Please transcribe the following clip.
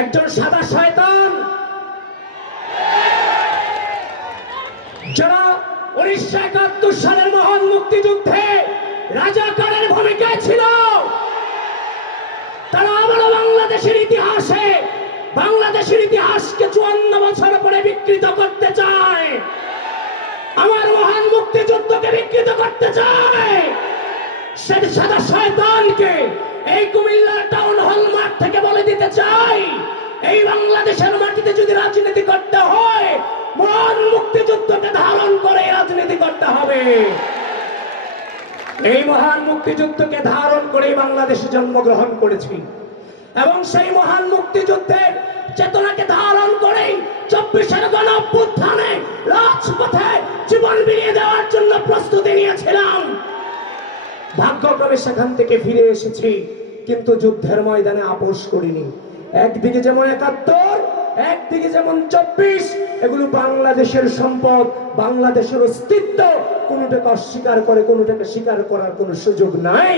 একজন সাদা শয়তান যারা 1971 সালের মহান মুক্তিযুদ্ধে রাজাকারের ভূমিকায় ছিল, তারা আবারও বাংলাদেশের ইতিহাসকে 54 বছর পরে বিকৃত করতে চায়। আমার মহান মুক্তিযুদ্ধকে বিকৃত করতে চায়। সেই সাদা শয়তানকে এই কুমিল্লা টাউন হল মাঠ থেকে বলে দিতে চাই, এই বাংলাদেশের মাটিতে যদি রাজনীতি করতে হয়, মহান মুক্তিযুদ্ধকে ধারণ করে রাজনীতি করতে হবে। এই মহান মুক্তিযুদ্ধকে ধারণ করে বাংলাদেশে জন্মগ্রহণ করেছি এবং সেই মহান মুক্তিযুদ্ধের চেতনাকে ধারণ করে 24-এর গণঅভ্যুত্থানে রাজপথে জীবন বিলিয়ে দেওয়ার জন্য প্রস্তুতি নিয়েছিলাম। ভাগ্যক্রমে সেখান থেকে ফিরে এসেছি, কিন্তু যুদ্ধের ময়দানে আপোষ করিনি। একদিকে যেমন 71, একদিকে যেমন 24, এগুলো বাংলাদেশের সম্পদ, বাংলাদেশের অস্তিত্ব। কোনোটাকে অস্বীকার করে কোনোটাকে স্বীকার করার কোনো সুযোগ নাই।